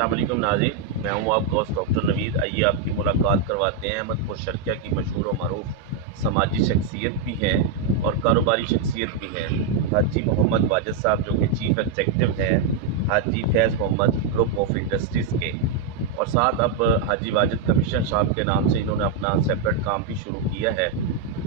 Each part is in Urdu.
السلام علیکم ناظرین، میں ہوں آپ کا ہوسٹ ڈاکٹر نوید۔ آئیے آپ کی ملاقات کرواتے ہیں احمد پور شرقیہ کی مشہور و معروف سماجی شخصیت بھی ہے اور کاروباری شخصیت بھی ہے، حاجی محمد واجد صاحب، جو کہ چیف ایگزیکٹو ہیں حاجی فیض محمد گروپ آف انڈسٹریز کے، اور ساتھ اب حاجی واجد کمیشن صاحب کے نام سے انہوں نے اپنا سیپریٹ کام بھی شروع کیا ہے۔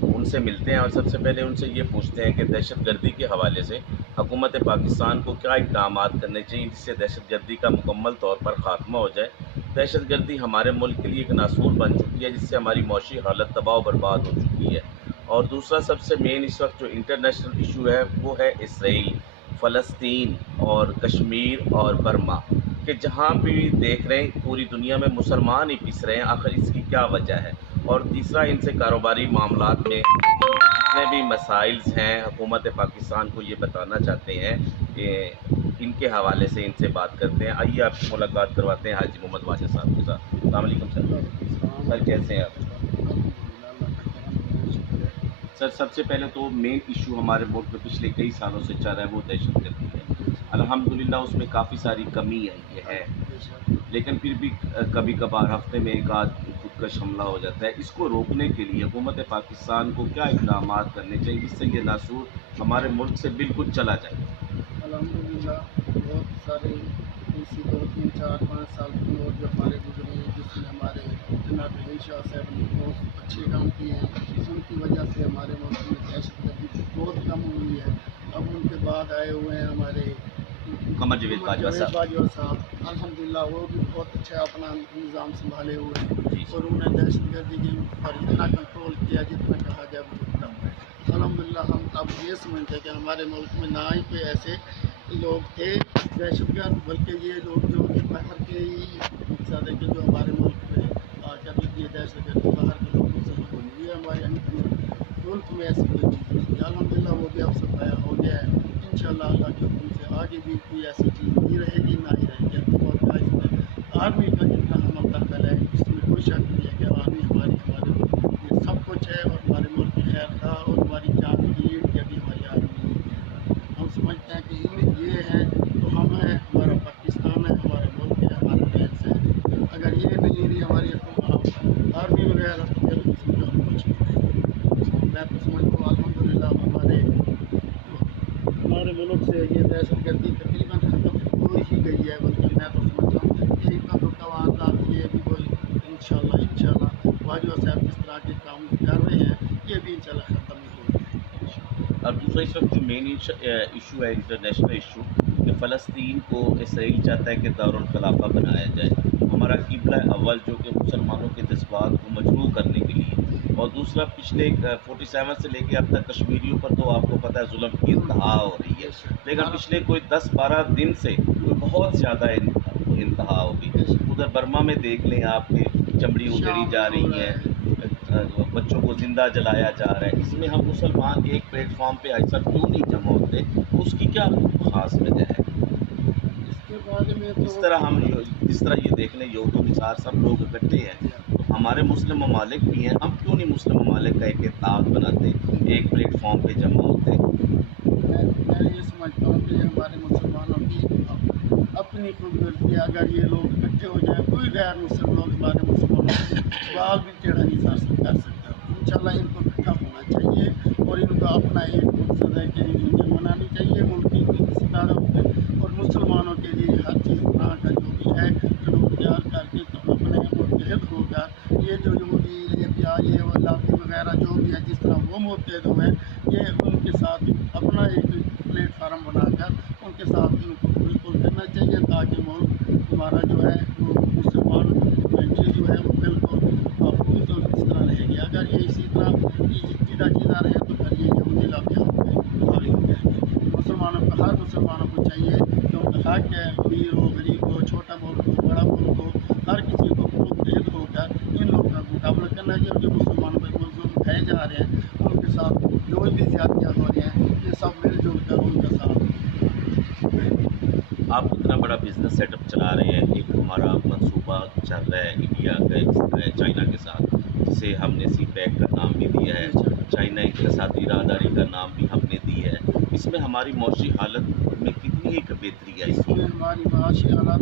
ان سے ملتے ہیں اور سب سے پہلے ان سے یہ پوچھتے ہیں کہ دہشت گردی کے حوالے سے حکومت پاکستان کو کیا اقدامات کرنے چاہیے جس سے دہشت گردی کا مکمل طور پر خاتمہ ہو جائے۔ دہشت گردی ہمارے ملک کے لیے ایک ناسور بن چکی ہے، جس سے ہماری معاشی حالت تباہ و برباد ہو چکی ہے۔ اور دوسرا سب سے مین اس وقت جو انٹرنیشنل ایشو ہے وہ ہے اسرائیل، فلسطین اور کشمیر اور برما، کہ جہاں بھی دیکھ رہے ہیں پوری دنیا میں مسلمان ہی پس رہے ہیں۔ آخر اس کی کیا وجہ ہے؟ اور تیسرا ان سے کاروباری معاملات میں جتنے بھی مسائل ہیں حکومت پاکستان کو یہ بتانا چاہتے ہیں کہ ان کے حوالے سے ان سے بات کرتے ہیں۔ آئیے آپ کی ملاقات کرواتے ہیں حاجی محمد واجد صاحب کے ساتھ۔ السلام علیکم سر۔ سر کیسے ہیں آپ؟ سر سب سے پہلے تو مین ایشو ہمارے ملک میں پچھلے کئی سالوں سے چل رہا ہے وہ دہشت گردی ہے۔ الحمدللہ اس میں کافی ساری کمی آئی ہے، لیکن پھر بھی کبھی کبھار ہفتے میں ایک آدھ خودکش حملہ ہو جاتا ہے۔ اس کو روکنے کے لیے حکومت پاکستان کو کیا اقدامات کرنے چاہیے جس سے یہ ناسور ہمارے ملک سے بالکل چلا جائے؟ الحمدللہ بہت سارے اسی 2 3 4 5 سال کی اور جو ہمارے گزرے ہیں، جس میں ہمارے جناب علی شاہ صاحب نے بہت اچھے کام کیے ہیں، ان کی وجہ سے ہمارے ملک میں دہشت گردی بہت کم ہوئی ہے۔ اب ان کے بعد آئے ہوئے ہیں ہمارے قمر جاوید باجوہ صاحب، الحمدللہ وہ بھی بہت اچھا اپنا نظام سنبھالے ہوئے ہیں جی۔ اور انہوں نے دہشت گردی کے پر اتنا کنٹرول کیا جتنا کہا جائے بہت کم ہے۔ الحمدللہ ہم اب یہ سمجھتے ہیں کہ ہمارے ملک میں نہ ہی کوئی ایسے لوگ تھے دہشت گرد، بلکہ یہ لوگ جو کہ باہر کے ہی مقصد ہے کہ جو ہمارے ملک میں آ کر یہ دہشت گردی باہر کے لوگوں سے ہی ہوئی ہے۔ ہمارے ملک میں ایسی کوئی چیز نہیں ہے۔ الحمدللہ وہ بھی اب صفایا ہو گیا ہے۔ انشاءاللہ اللہ کے حکم سے آگے بھی کوئی ایسی چیز نہیں رہے گی، نہ ہی رہے گی۔ اور اس میں آرمی کا جتنا ہم دخل ہے اس میں کوئی شک نہیں ہے کہ آرمی ہمارے یہ سب کچھ ہے، اور ہمارے ملک کی خیر خواہ اور ہماری جان کی لیڈ بھی ہماری آرمی ہے۔ ہم سمجھتے ہیں کہ یہ ہے تو ہم ہیں، ہمارا پاکستان ہے، ہمارا ملک ہے، ہمارا دیش ہے۔ اگر یہ نہیں رہی ہماری آرمی وغیرہ تو پھر سمجھو ہم کچھ نہیں رہے۔ میں تو سمجھتا ہوں الحمدللہ ہمارے ملک سے یہ دہشت گردی تقریباً ختم ہو ہی گئی ہے، بلکہ میں تو سمجھتا ہوں کہ ایک توقعات یہ بھی کوئی انشاءاللہ واجوہ صاحب جس طرح کے کام کر رہے ہیں یہ بھی انشاءاللہ ختم ہی ہو گئے۔ اور دوسرا اس وقت جو مین ایشو ہے انٹرنیشنل ایشو کہ فلسطین کو اسرائیل چاہتا ہے کہ دارالخلافہ بنایا جائے، ہمارا قبلہ اول جو کہ مسلمانوں کے جذبات کو مجروح کرنے کے لیے، اور دوسرا پچھلے 47 سے لے کے اب تک کشمیریوں پر تو آپ کو پتہ ہے ظلم کی انتہا ہو رہی ہے، لیکن پچھلے کوئی 10-12 دن سے کوئی بہت زیادہ انتہا ہوگی۔ ادھر برما میں دیکھ لیں آپ کے چمڑی ادھیڑی جا رہی ہے، بچوں کو زندہ جلایا جا رہا ہے۔ اس میں ہم مسلمان ایک پلیٹ فارم پہ ایسا کیوں نہیں جمع ہوتے؟ اس کی کیا خاص وجہ ہے؟ اس کے بارے میں اس طرح یہ دیکھ لیں یہود و نصارہ سب لوگ اکٹھے ہیں، تو ہمارے مسلم ممالک بھی ہیں، ہم کیوں نہیں مسلم ممالک کا ایک اتحاد بناتے، ایک پلیٹ فارم پہ جمع ہوتے؟ میں یہ سمجھتا ہوں کہ ہمارے مسلمانوں کی اپنی خوبصورتی ہے۔ اگر یہ لوگ اکٹھے ہو جائیں، کوئی غیر مسلم لوگ ہمارے مسلمانوں کو بال بھی ٹیڑھا نہیں کر سکتا۔ انشاءاللہ ان کو اکٹھا ہونا چاہیے اور ان کا اپنا ایک مقصد ہے کہ یونین بنانی چاہیے ملک کی ستاروں پہ، اور مسلمانوں کے لیے ہر چیز بنا کر جو بھی ہے چلو تیار کر کے تو اپنے متحد ہو کر یہ جو یہودی یا یہ لاتی وغیرہ جو بھی ہے جس طرح وہ متحد ہوئے، یہ ان کے ساتھ اپنا ایک پلیٹ فارم بنا کر ان کے ساتھ ان کو بالکل کرنا چاہیے، تاکہ ملک ہمارا جو ہے وہ مسلمان کنٹری جو ہے وہ بالکل محفوظ اور اس طرح رہے گی۔ اگر یہ اسی طرح سیدھا رہے تو پھر یہ یہودی لاتے ہم بھاری ہو جائیں گے۔ مسلمانوں کو، ہر مسلمانوں کو چاہیے کہ ان کا حق ہے، امیر ہو غریب ہو، چھوٹا ملک ہو بڑا ملک ہو، ہر کسی کو متحد ہو کر ان لوگوں کا مقابلہ کرنا چاہیے۔ جو مسلمانوں پہ ظلم اٹھائے جا رہے ہیں ان کے ساتھ جو بھی زیادتیاں ہو رہی ہیں یہ سب مل جل کر ان کا ساتھ۔ آپ اتنا بڑا بزنس سیٹ اپ چلا رہے ہیں، ایک ہمارا منصوبہ چل رہا ہے انڈیا کا چائنا کے ساتھ، جسے ہم نے سی پیک کا نام بھی دیا ہے، چائنا اقتصادی راہداری کا نام بھی ہم نے دی ہے۔ اس میں ہماری معاشی حالت میں کتنی ایک بہتری آئی؟ اس میں ہماری معاشی حالت